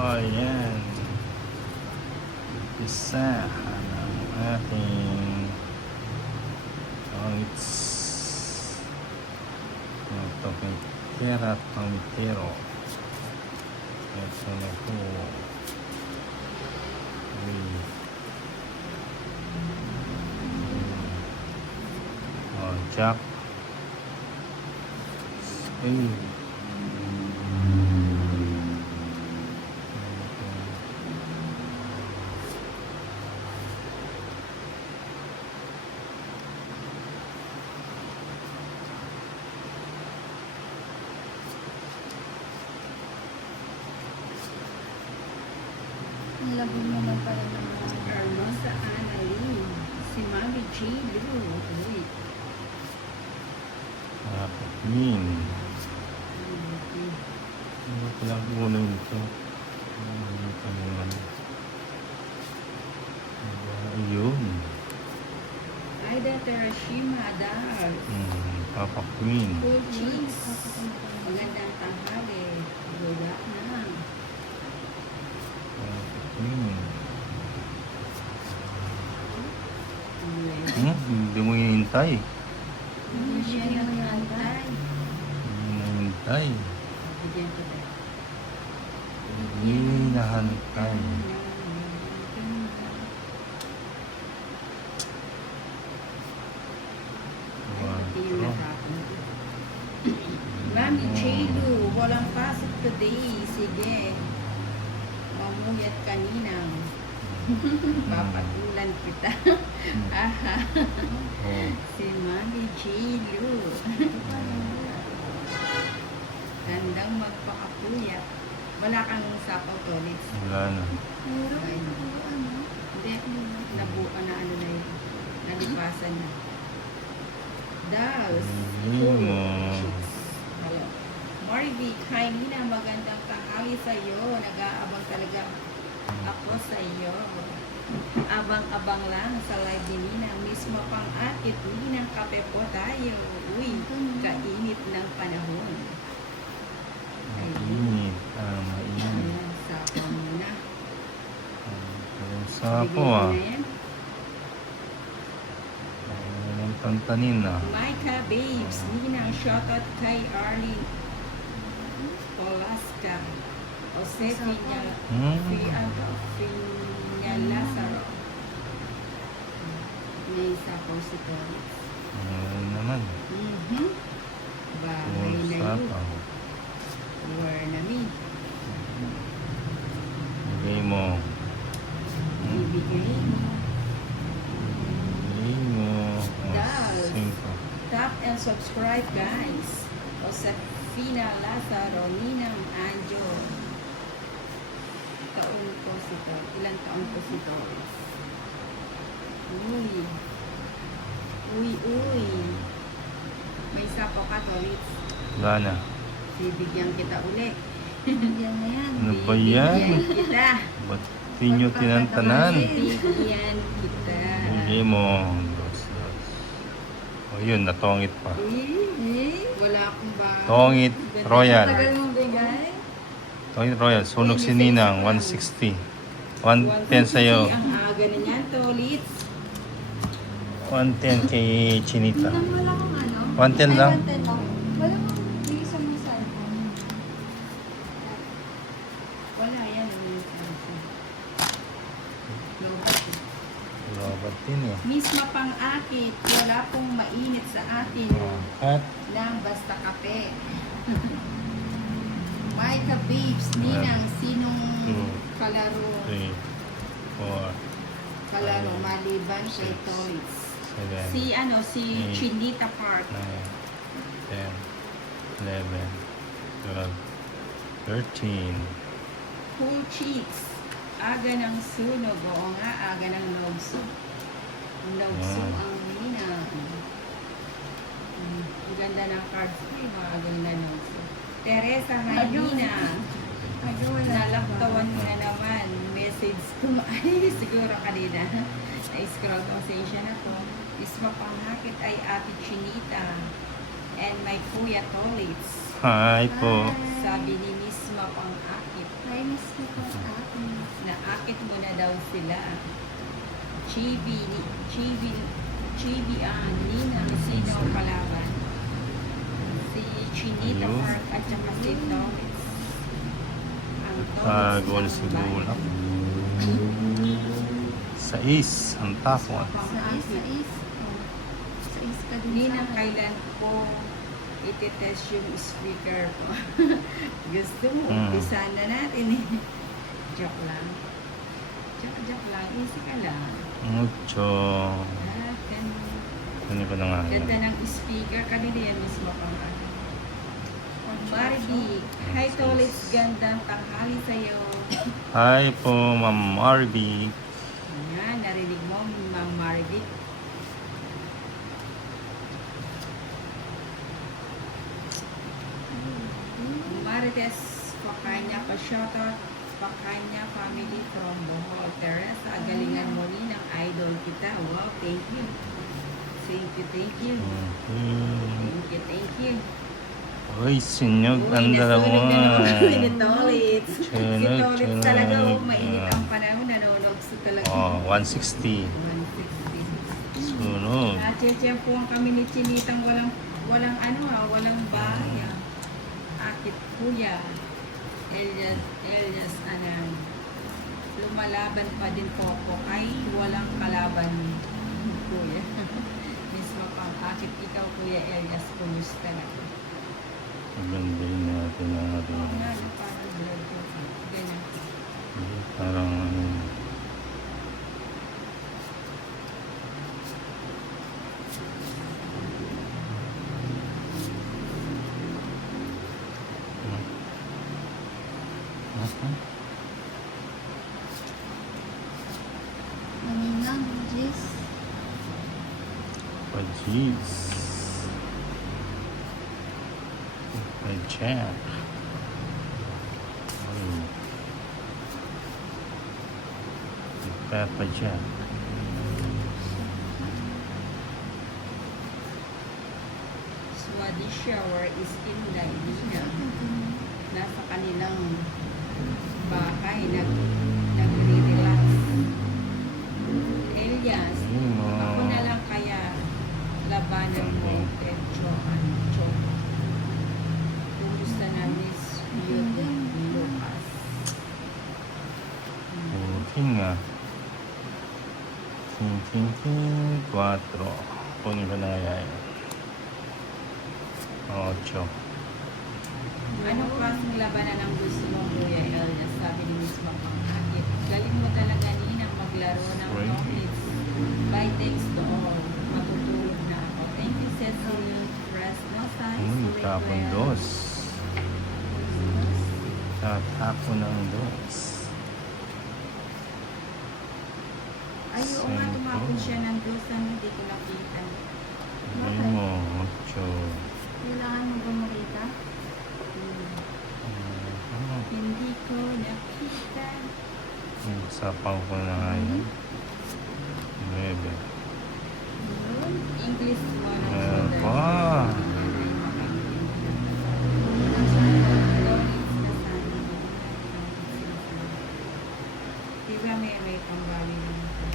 Ayan. Isa ng ating it's tomatera tomatero. Ito na po. Jack. Ang labo naman pala ng Hermosa Annalyn. Si Mami J. Lou. Uy. Min. Ano pala muna ito? Ayun. Aida Terashima Dar. Papa Queen. Cool cheese. Magandang tanghali. Wala na. Papa Queen. Uy. Hindi mo hinihintay. Hindi siya nangantay. Hindi mo hinihintay. Bigyan ko tayo. Hindi nahantay. Mami Chelu, walang pasok today. Sige. Mamuyat kaninang. Papatulan kita. Aha. Oh. Si Mami Chelu. Gandang magpakapuyat. Wala kang sapaw tolits. Wala na. Meron Ay, ano? Hindi. Nabuka na ano na yun. Nalipasan na. Dolls. Hindi mo. Hello. Marvy, hi Nina. Magandang tanghali sa'yo. Nag-aabang talaga ako sa'yo. Abang-abang lang sa live ni Nina. Mismo pang akit. Ninang kape po tayo. Uy, kainit ng panahon. Mainit. Mainit. Ayan, sapa muna. Ang sapo ah. Bigyan mo na yan. Ang tantanin ah. Micah Babes, Ninang, shoutout kay Arlene Polaska. Josefina Fina Lazaro. May isa po si Toris. Ano naman. Bahay na yun. Sapaw. Where na mi. Bigay mo. Ibigay mo. Bigay mo. Dolls. 5. Tap and subscribe guys. Josefina Lazaro, Ninang Anjo. Taon ko si Toris. Ilang taon ko si Toris? Uy. Uy. May sapo ka, Toris. Wala na. Bibigyan kita ulit. Yan na yan. Ano ba yan? Bibigyan kita. Ba't di nyo tinantanan? Bibigyan kita. Bigay mo. O yun, natongit pa. Wala akong ba? Tongit Royal. Tagal mong bigay? Tongit Royal. Sunog si Ninang. 160. 110 sa'yo. Ang aga na niyan, Tolits. 110 kay Chinita. Nang wala kang ano? 110 lang. Ay, 110 lang. Wala kang isa mong cellphone. Wala yan. Robot din eh. Misma pang akit, wala pong mainit sa atin At ng basta kape. Micah Babes, Ninang, sinong kalaro? 3, 4, Kalaro maliban kay Tolits. 7, Si Eight. Chinita Park. 9, 10, 11, 12, 13. Cool cheeks. Aga ng sunog. Oo nga, aga ng nogso. Nogso Wow. ang Ninang. Ang ganda ng cards. Ay, maganda nogso. Teresa Rainina. Nalaktawan mo na naman. Message ko. Ay, siguro kanina. Na-scroll ko sa siya na to. Mismo pangakit ay Ate Chinita. And my Kuya Tolits. Hi po. Sabi ni Misma pangakit. Hi Ay, miss mo pa sa akin. Naakit mo na daw sila. Chibi, Nina, sino ang kalaban? Si Chinita Ayun. Park at saka si Torres. Ang Goal siguro. Sa is, ang top one. Sa is. Oh. Sa is ka din Nina, sa akin. kailan ko iti-test yung speaker ko? Gusto mo, Hmm. umpisa na natin eh. Joke lang. Joke lang. Easy ka lang. Mucho. Ah, Ano ko na nga ganda yan? ng speaker. Kanina yan mismo pang ano. Barbie, hi Tolis, gandang tanghali sa'yo. Hi po, Ma'am Marby. Ayan, narinig mo, Ma'am Marvick. Marites Pacanya, pa-shoutout Pacanya family from Bohol. Teresa, galingan mo ni ng idol kita. Wow, thank you. Thank you. Thank you. Uy, sinyog ang Uy, dalawa. nasunog na naman ni Tolits. Si Sunog, Tolits talaga, sunog. mainit ang panahon, nanonog sa talaga. Oh, 160. 160. Sunog. Natsyempohan kami ni Chinitang walang walang bahay. Akit kuya. Elias, lumalaban pa din po ako ay walang kalaban kuya. Mismo pang akit ikaw kuya Elias, kumusta na? Magandang natin ang ating Oo nga, no, parang blood ko. Ganyan. parang ano. Maninang, Jis. Pajis. Pajak. Peppa Jack. Swedish shower is in Lailina. Nasa kanilang bahay, nagre-relax. Elias, ako na lang kaya labanan mo, Petro, Choco. Kumusta na Miss Beauty Lucas? Puting nga. Ting, 4. Kunin ko na kaya yun. 8. Anong klaseng labanan ang gusto mo, Kuya Elias? Sabi ni Miss Mapangakit. Galing mo talaga Ninang maglaro ng Right. chocolates. By thanks to all. Matutulog na ako. Thank you, Cecil Fresno. Tapon dos. Tapon ng dos. Ay, oo nga, Sento. tumapon siya ng dos. Ano, hindi ko nakita. Ayun mo, 8. Kailangan mo ba makita? Hindi ko nakita. Sapaw ko na nga yun. 9. Yun. English mo ng Meron sudan. pa. Diba may pambali naman.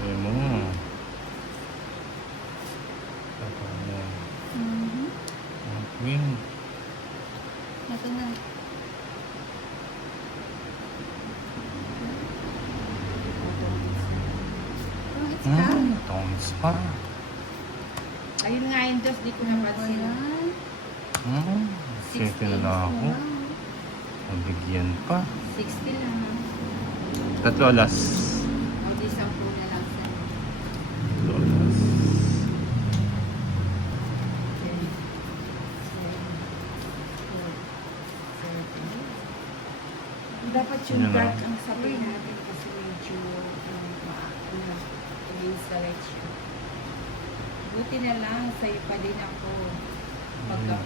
Ayun mo. Tapos na. Mhm. Queen. Ito na. Oh, it's done. Tones pa. Ayun nga yung dos, di ko napansin. Ayan. Safety na lang ako. Wow. Mabigyan pa. 60 lang. Ha? 3 alas. O di 10 na lang sa 3 alas. Dapat Yun yung na dark lang. ang sabi natin kasi medyo installate siya. Buti na lang sa'yo pa din ako.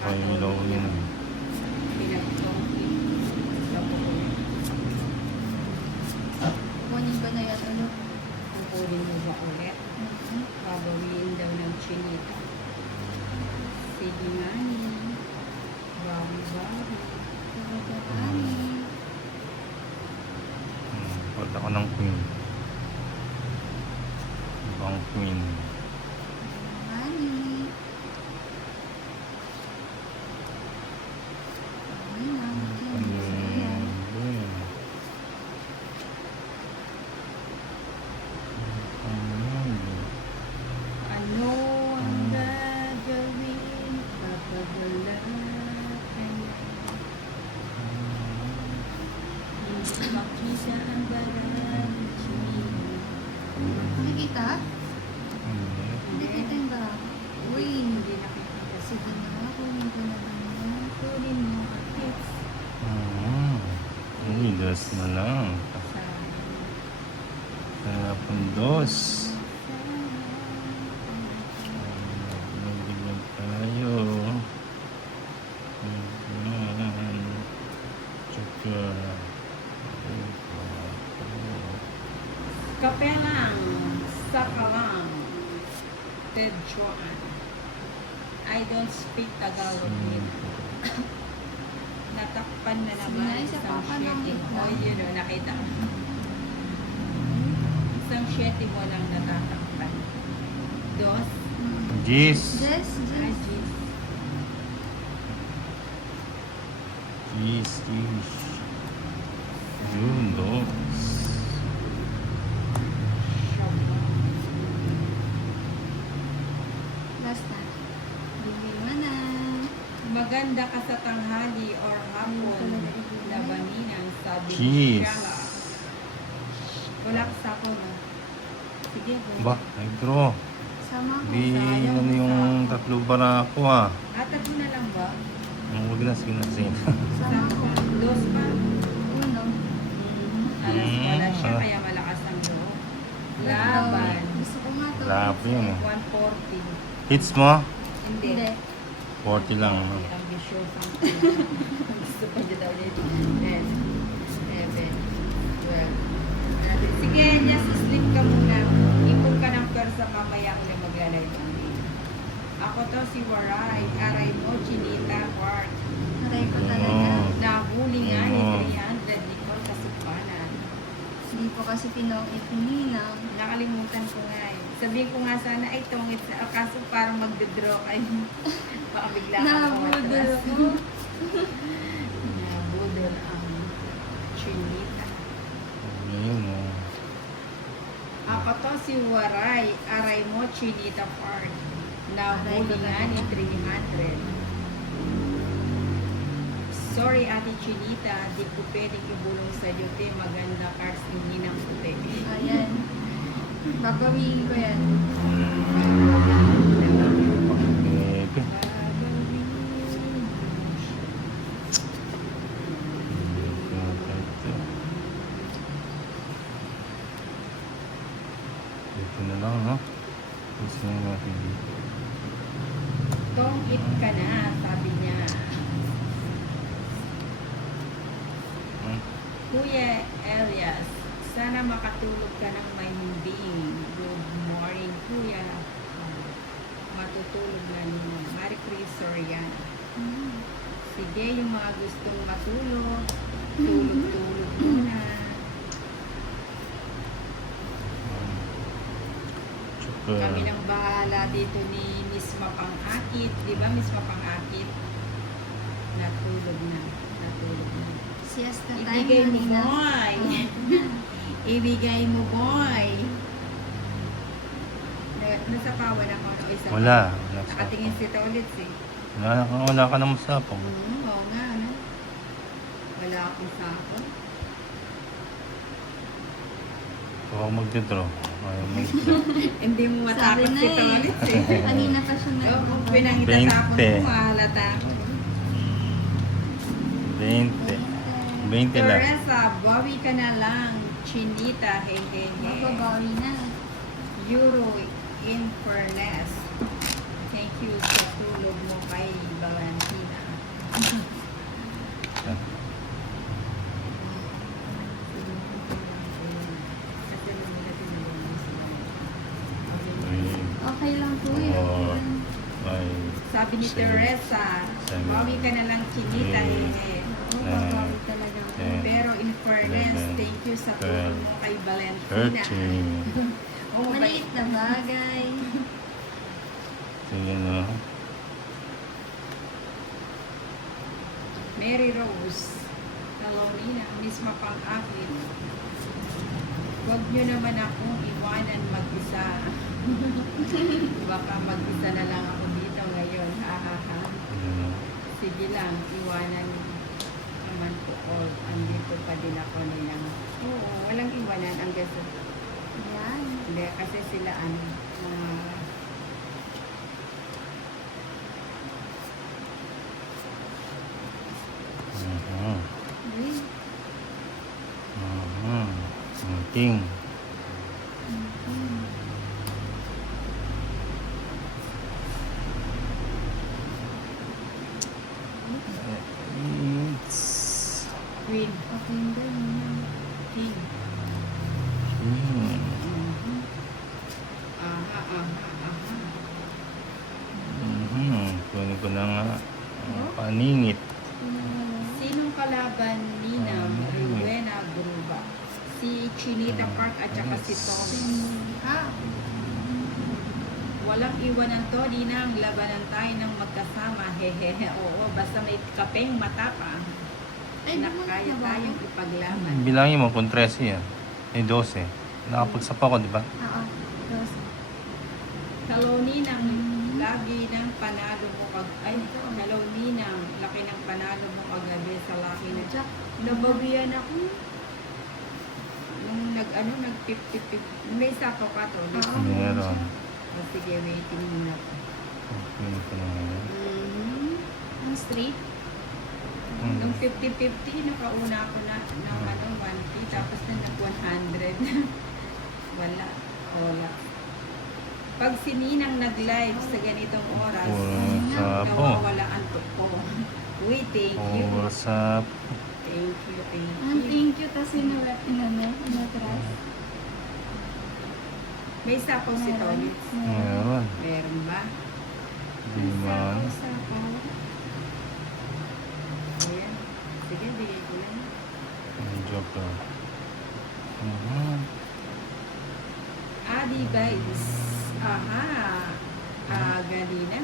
Pailaw yun. Pinag-tongki. Kunin ba na yan? Ano? Kukunin mo ba ulit? ng queen. Ibang queen. Money. Ay, natin. Ayan. Ano ang gagawin? Papadala ka na. Hindi makita ang barang Nakikita? Hindi kita yung ba? Uy, Hindi nakikita. sige na. Kunin ko na lang yan. Kunin mo ang hits Uy, dos na lang. sa Dos. Nagbilang tayo. Tsaka. kape lang, saka lang, Pedroan. I don't speak Tagalog yun. Natakpan na naman Sige, isa isang pa ka lang shete mo. ikaw. Oh, yun o, nakita mo. Isang shete mo lang natatakpan. Dos. Gis. Yes, Ay, yes. jeez. Gis. Gis. Yun, dos. Last na. Bumili mo na. Maganda ka sa tanghali or hapon. Labaninang sabi ni Jeez. Shanga. Wala ka sa ako na. Sige. Ba, nag-draw. Sama ko. Di ano yung tatlo bara ako ha. Atad mo na lang ba? Huwag na, sige na, sige na. Sama ko. Dos pa. Uno. Alas pala siya, Ah. kaya malakas ang loob. Laban. Gusto ko nga to. Laban yun eh. 140. Hits mo? Hindi. Hindi. 40 lang. no? Ambitious ang gusto pa dyan daw ulit. 10, 11, 12. Sige, just sleep ka muna. Ipon ka ng persa mamaya ulit maglalay kami. Ako to si Waray. Aray mo, Chinita Park. Aray ko talaga. Oo. Nahuli nga ni Oo. 300 Nicole Kasupanan. Hindi ko kasi pinokit ni Ninang. Nakalimutan ko nga eh. Sabihin ko nga sana, ay tungit sa kaso parang magdodraw ay baka bigla ako Nabudol matras. ako. Nabudol ang Chinita. Ayun oh. Ako to si Waray, aray mo Chinita Park. Nahuli nga ni 300. Sorry Ate Chinita, di ko pwedeng ibulong sa iyo, te. Maganda cards ni Ninang Puti. Ayan. Babawiin ko yan. Bebe. Dito na lang, no? Gusto na natin dito. Don't eat ka na, sabi niya. Hmm? Kuya Elias, sana makatulog ka ng mahimbing. Good morning, Kuya. Matutulog na ninyo. Marie Chris Soriano. Sige, yung mga gustong matulog, tulog-tulog muna. Tsaka, Kami nang bahala dito ni Miss Mapangakit. Di ba, Miss Mapangakit? Natulog na. Natulog na. Siesta time Ibigay na, mo, Ninang. boy. Ibigay mo, boy. Nasapawan ako ng isa. wala. Wala sa Nakatingin sita ulit eh. Wala ka na masapang. Oo nga, ano? Wala akong sako. Huwag magdidraw. Ayaw magdidraw. Hindi mo Sabi matakot na sita eh. ulit eh. Kanina pa siya Oo, kung nag- pinangitatakot 20. mo, mahalata ako. 20. 20 lang. Teresa, bawi ka na lang. Chinita, hehehe. Babawi na. Euro in fairness. Thank you sa tulog mo kay Valentina. Okay lang po yun. Oo. Ay, Sabi ni Same. Teresa, Same. bawi ka na lang Chinita, Same. hehe. Oo, babawi talaga. Eh. Pero in Furnace, 11, thank you sa 12, tulong mo kay Valentina. 13. Oh, Maliit na bagay. Sige no. Mary Rose. Hello, Nina. Miss Mapang-akit. Huwag nyo naman akong iwanan mag-isa. Baka mag-isa na lang ako dito ngayon. Ha, ha, ha. Ano. Sige lang, iwanan naman po all. Andito pa din ako nilang. Oo, walang iwanan. Ang gusto. Yan. Hindi, kasi sila ano. Mhm. Uy. Mhm. King. It's Queen. Okay din. King. King. Aha, aha, aha. Kunin ko na nga. Paningit. Sinong kalaban ni na Hmm. Rowena Gruba? Si Chinita Park at saka si Tommy. Ah. Walang iwanan to, di na ang labanan tayo ng magkasama. Hehehe, oo, basta may kapeng mata pa. Ay, Na bumalik kaya na ba? tayong ipaglaban. Bilangin mo kung 13 yan. Eh, 12. Nakapagsap ako, di ba? Oo. Dos. Taloni ng lagi ng panalo mo pag ay taloni ng laki ng panalo mo kagabi sa laki na Jack. nabawian ako. Nung nag 50-50. May sako pa to. Oo. Meron. Sige, waiting muna po. Kunin ko na ngayon. Ang straight. Nung 50-50, nakauna ako na ng 1P, tapos na nag-100. Wala. Pag si Ninang nag-live sa ganitong oras, What's up? nawawala ang ko. Uy, thank you. What's up? Thank you, thank Ang you. thank you tas inatras. May sapaw si Tony. Meron. Meron ba? Di man. Sapaw. Ayan. Sige, bigay ko lang. Joke lang. Mhm. Adi guys. Aha. Galina.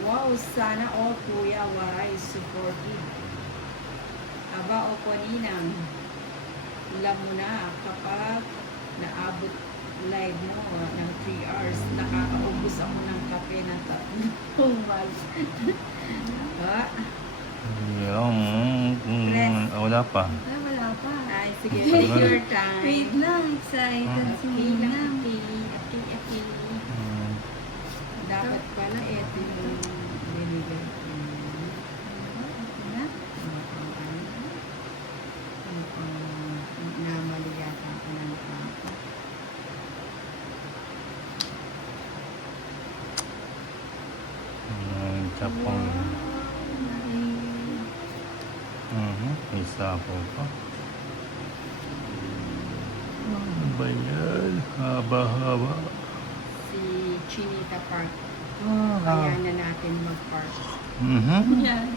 Wow, sana all kuya waray supportive. Aba o po ninang. Alam mo na kapag naabot live mo ng 3 hours, nakakaubos ako ng kape ng tatlong mug. Ah, Wala pa. Ah, wala pa. ay, sige, take your time. Wait lang. Excited si Okay lang, Ninang. okay. Mm. Dapat pala ito yung binigay ko. Na? Namali yata ako ng papa. Japong. Isa po pa. Ano ba yan? Haba-haba. Si Chinita Park. Ah. Kaya na natin mag-park. Yan.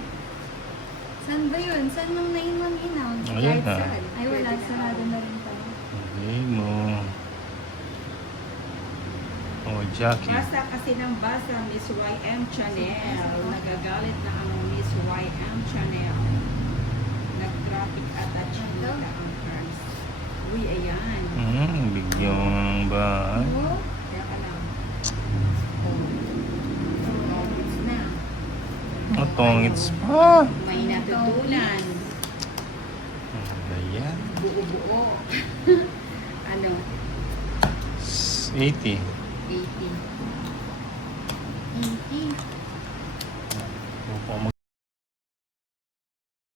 Saan ba yun? Saan nung naiman inaw? Ayan Kahit na. saan. Ay, wala. Pwede na Sarado ako. na rin pala. Okay mo. Oh, Jackie. Basa kasi ng basa, Miss YM Chanel. Nagagalit na ang Miss YM Chanel. Nag-traffic ata Chinita ang cars. Uy, ayan. Bigyan mo ng bahay. Oo. Kaya ka lang. Tongits na. Tongits pa. May natutunan. Ano ba yan? Buo-buo. Ano? 80. 80. 80. Huwag